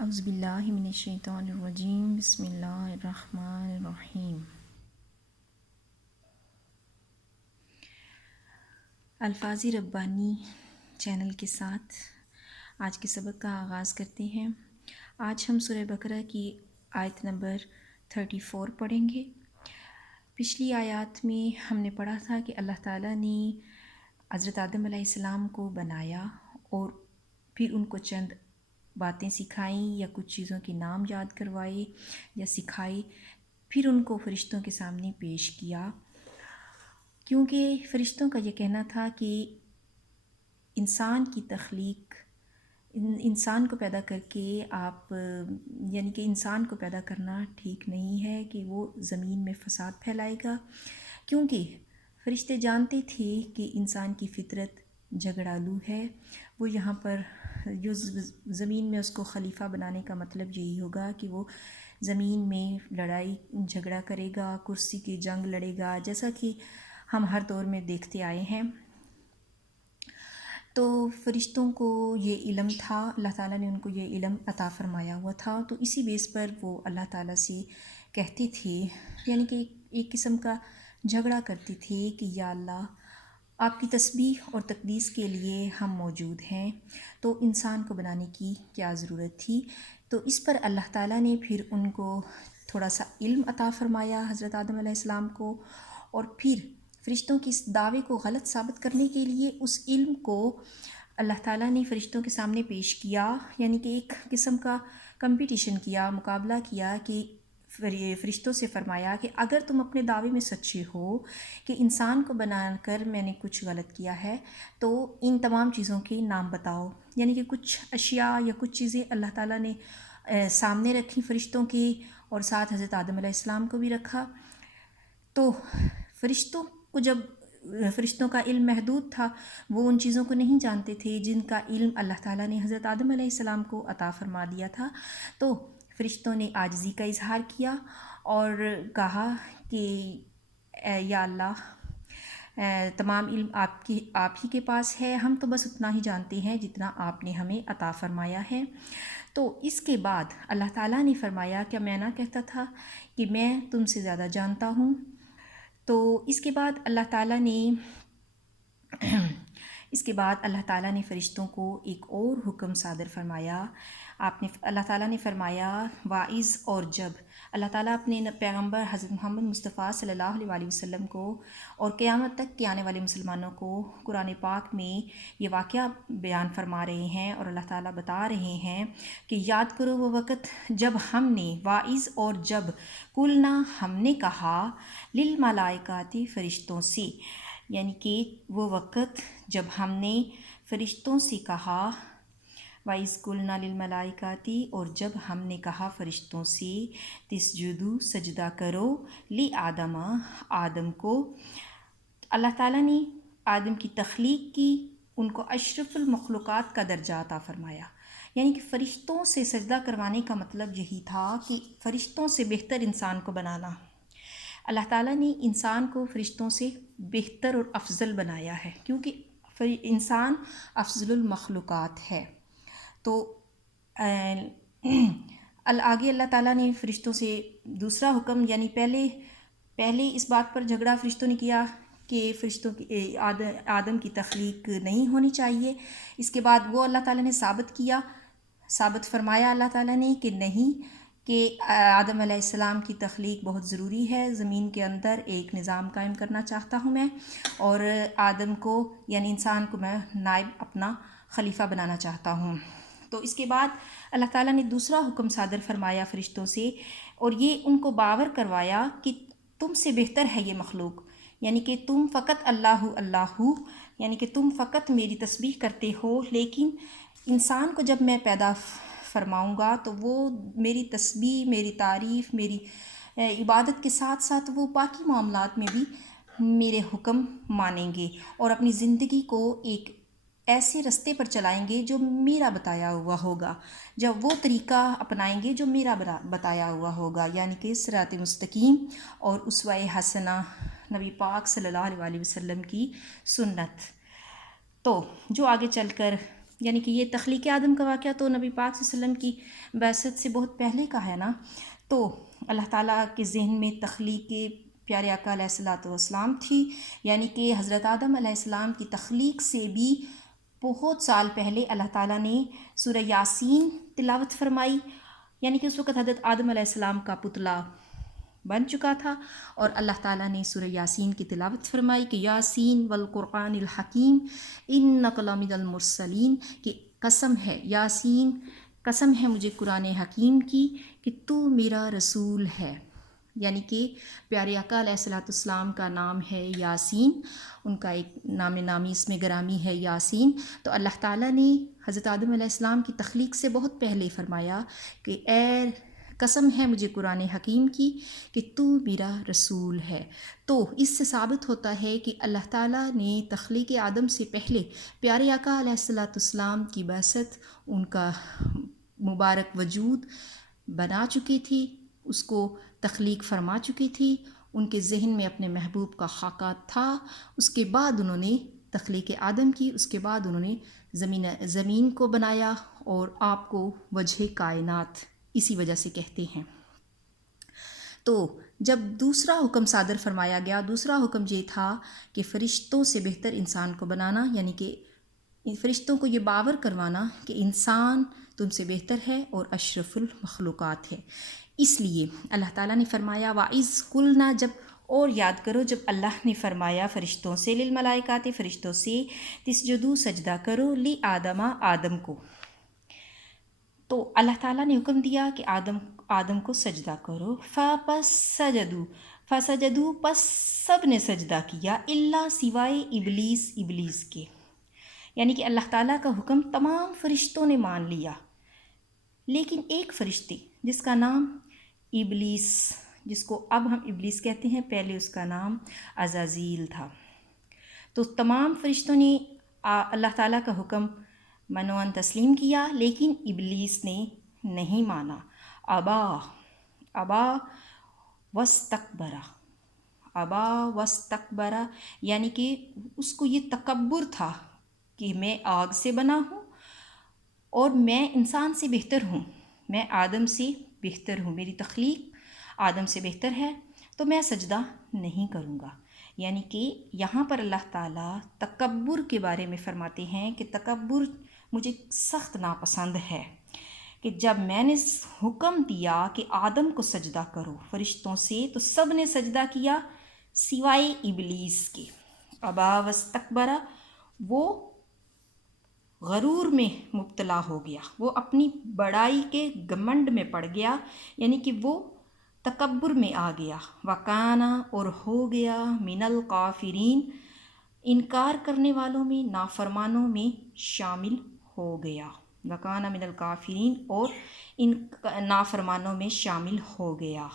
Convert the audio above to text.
اعوذ باللہ من الشیطان الرجیم بسم اللہ الرحمن الرحیم۔ الفاظ ربانی چینل کے ساتھ آج کے سبق کا آغاز کرتے ہیں۔ آج ہم سورہ بقرہ کی آیت نمبر 34 پڑھیں گے۔ پچھلی آیات میں ہم نے پڑھا تھا کہ اللہ تعالیٰ نے حضرت آدم علیہ السلام کو بنایا اور پھر ان کو چند باتیں سکھائیں یا کچھ چیزوں کے نام یاد کروائے یا سکھائے، پھر ان کو فرشتوں کے سامنے پیش کیا، کیونکہ فرشتوں کا یہ کہنا تھا کہ انسان کی تخلیق، انسان کو پیدا کر کے آپ یعنی کہ انسان کو پیدا کرنا ٹھیک نہیں ہے کہ وہ زمین میں فساد پھیلائے گا، کیونکہ فرشتے جانتے تھے کہ انسان کی فطرت جھگڑالو ہے۔ وہ یہاں پر جو زمین میں اس کو خلیفہ بنانے کا مطلب یہی ہوگا کہ وہ زمین میں لڑائی جھگڑا کرے گا، کرسی کی جنگ لڑے گا، جیسا کہ ہم ہر دور میں دیکھتے آئے ہیں۔ تو فرشتوں کو یہ علم تھا، اللہ تعالیٰ نے ان کو یہ علم عطا فرمایا ہوا تھا، تو اسی بیس پر وہ اللہ تعالیٰ سے کہتے تھے، یعنی کہ ایک قسم کا جھگڑا کرتے تھے کہ یا اللہ، آپ کی تسبیح اور تقدیس کے لیے ہم موجود ہیں، تو انسان کو بنانے کی کیا ضرورت تھی۔ تو اس پر اللہ تعالیٰ نے پھر ان کو تھوڑا سا علم عطا فرمایا حضرت آدم علیہ السلام کو، اور پھر فرشتوں کی اس دعوے کو غلط ثابت کرنے کے لیے اس علم کو اللہ تعالیٰ نے فرشتوں کے سامنے پیش کیا، یعنی کہ ایک قسم کا کمپٹیشن کیا، مقابلہ کیا کہ فرشتوں سے فرمایا کہ اگر تم اپنے دعوے میں سچے ہو کہ انسان کو بنا کر میں نے کچھ غلط کیا ہے، تو ان تمام چیزوں کے نام بتاؤ۔ یعنی کہ کچھ اشیاء یا کچھ چیزیں اللہ تعالیٰ نے سامنے رکھی فرشتوں کے، اور ساتھ حضرت آدم علیہ السلام کو بھی رکھا۔ تو فرشتوں کو جب فرشتوں کا علم محدود تھا، وہ ان چیزوں کو نہیں جانتے تھے جن کا علم اللہ تعالیٰ نے حضرت آدم علیہ السلام کو عطا فرما دیا تھا۔ تو فرشتوں نے عاجزی کا اظہار کیا اور کہا کہ یا اللہ، تمام علم آپ ہی کے پاس ہے، ہم تو بس اتنا ہی جانتے ہیں جتنا آپ نے ہمیں عطا فرمایا ہے۔ تو اس کے بعد اللہ تعالیٰ نے فرمایا کہ میں نہ کہتا تھا کہ میں تم سے زیادہ جانتا ہوں۔ تو اس کے بعد اللہ تعالیٰ نے فرشتوں کو ایک اور حکم صادر فرمایا۔ اللہ تعالیٰ نے فرمایا واعظ، اور جب اللہ تعالیٰ اپنے پیغمبر حضرت محمد مصطفیٰ صلی اللہ علیہ وسلم کو اور قیامت تک کے آنے والے مسلمانوں کو قرآن پاک میں یہ واقعہ بیان فرما رہے ہیں، اور اللہ تعالیٰ بتا رہے ہیں کہ یاد کرو وہ وقت جب ہم نے واعظ، اور جب قلنا ہم نے کہا للملائکاتی فرشتوں سے، یعنی کہ وہ وقت جب ہم نے فرشتوں سے کہا، وَإِذْ قُلْنَا لِلْمَلَائِكَةِ، اور جب ہم نے کہا فرشتوں سے تسجدو سجدہ کرو، لِآدَمَ آدم کو۔ اللہ تعالیٰ نے آدم کی تخلیق کی، ان کو اشرف المخلوقات کا درجہ عطا فرمایا، یعنی کہ فرشتوں سے سجدہ کروانے کا مطلب یہی تھا کہ فرشتوں سے بہتر انسان کو بنانا۔ اللہ تعالیٰ نے انسان کو فرشتوں سے بہتر اور افضل بنایا ہے، کیونکہ انسان افضل المخلوقات ہے۔ تو آگے اللہ تعالیٰ نے فرشتوں سے دوسرا حکم، یعنی پہلے اس بات پر جھگڑا فرشتوں نے کیا کہ فرشتوں کی آدم کی تخلیق نہیں ہونی چاہیے۔ اس کے بعد وہ اللہ تعالیٰ نے ثابت فرمایا اللہ تعالیٰ نے کہ نہیں، کہ آدم علیہ السلام کی تخلیق بہت ضروری ہے، زمین کے اندر ایک نظام قائم کرنا چاہتا ہوں میں، اور آدم کو یعنی انسان کو میں نائب اپنا خلیفہ بنانا چاہتا ہوں۔ تو اس کے بعد اللہ تعالیٰ نے دوسرا حکم صادر فرمایا فرشتوں سے، اور یہ ان کو باور کروایا کہ تم سے بہتر ہے یہ مخلوق، یعنی کہ تم فقط اللہ اللہ، یعنی کہ تم فقط میری تسبیح کرتے ہو، لیکن انسان کو جب میں پیدا فرماؤں گا تو وہ میری تسبیح، میری تعریف، میری عبادت کے ساتھ ساتھ وہ باقی معاملات میں بھی میرے حکم مانیں گے، اور اپنی زندگی کو ایک ایسے رستے پر چلائیں گے جو میرا بتایا ہوا ہوگا، جب وہ طریقہ اپنائیں گے جو میرا بتایا ہوا ہوگا، یعنی کہ صراط مستقیم اور اسوہ حسنہ نبی پاک صلی اللہ علیہ وسلم کی سنت، تو جو آگے چل کر یعنی کہ یہ تخلیق آدم کا واقعہ تو نبی پاک صلی اللہ علیہ وسلم کی بعثت سے بہت پہلے کا ہے نا. تو اللہ تعالیٰ کے ذہن میں تخلیق پیارے آقا علیہ الصلوۃ والسلام تھی، یعنی کہ حضرت آدم علیہ السلام کی تخلیق سے بھی بہت سال پہلے اللہ تعالیٰ نے سورہ یاسین تلاوت فرمائی. یعنی کہ اس وقت حضرت آدم علیہ السلام کا پتلا بن چکا تھا اور اللہ تعالیٰ نے سورہ یاسین کی تلاوت فرمائی کہ یاسین والقرآن الحکیم انک لمن المرسلین، کہ قسم ہے یاسین، قسم ہے مجھے قرآن حکیم کی کہ تو میرا رسول ہے. یعنی کہ پیارے آقا علیہ الصلوۃ والسلام کا نام ہے یاسین، ان کا ایک نام نامی اس میں گرامی ہے یاسین. تو اللہ تعالیٰ نے حضرت آدم علیہ السلام کی تخلیق سے بہت پہلے فرمایا کہ اے قسم ہے مجھے قرآن حکیم کی کہ تو میرا رسول ہے. تو اس سے ثابت ہوتا ہے کہ اللہ تعالیٰ نے تخلیق آدم سے پہلے پیارے آقا علیہ الصلوۃ والسلام کی بعثت، ان کا مبارک وجود بنا چکی تھی، اس کو تخلیق فرما چکی تھی، ان کے ذہن میں اپنے محبوب کا خاکہ تھا. اس کے بعد انہوں نے تخلیق آدم کی، اس کے بعد انہوں نے زمین کو بنایا، اور آپ کو وجہ کائنات اسی وجہ سے کہتے ہیں. تو جب دوسرا حکم صادر فرمایا گیا، دوسرا حکم یہ تھا کہ فرشتوں سے بہتر انسان کو بنانا، یعنی کہ فرشتوں کو یہ باور کروانا کہ انسان تم سے بہتر ہے اور اشرف المخلوقات ہے. اس لیے اللہ تعالیٰ نے فرمایا وَإِذْ قُلْنَا، جب اور یاد کرو جب اللہ نے فرمایا فرشتوں سے، للملائکات فرشتوں سے، تسجدو سجدہ کرو، لی آدم کو، تو اللہ تعالیٰ نے حکم دیا کہ آدم کو سجدہ کرو. فسجدو پس سب نے سجدہ کیا، الا سوائے ابلیس کے. یعنی کہ اللہ تعالیٰ کا حکم تمام فرشتوں نے مان لیا، لیکن ایک فرشتے جس کا نام ابلیس، جس کو اب ہم ابلیس کہتے ہیں، پہلے اس کا نام عزازیل تھا. تو تمام فرشتوں نے اللہ تعالیٰ کا حکم منوان تسلیم کیا، لیکن ابلیس نے نہیں مانا. ابا وستکبرا، یعنی کہ اس کو یہ تکبر تھا کہ میں آگ سے بنا ہوں اور میں انسان سے بہتر ہوں، میں آدم سے بہتر ہوں، میری تخلیق آدم سے بہتر ہے، تو میں سجدہ نہیں کروں گا. یعنی کہ یہاں پر اللہ تعالیٰ تکبر کے بارے میں فرماتے ہیں کہ تکبر مجھے سخت ناپسند ہے، کہ جب میں نے حکم دیا کہ آدم کو سجدہ کرو فرشتوں سے، تو سب نے سجدہ کیا سوائے ابلیس کے. ابا واستکبرا، وہ غرور میں مبتلا ہو گیا، وہ اپنی بڑائی کے گھمنڈ میں پڑ گیا، یعنی کہ وہ تکبر میں آ گیا. وکانا، اور ہو گیا، من الکافرین، انکار کرنے والوں میں، نافرمانوں میں شامل ہو گیا. وکانا من الکافرین، اور ان نافرمانوں میں شامل ہو گیا.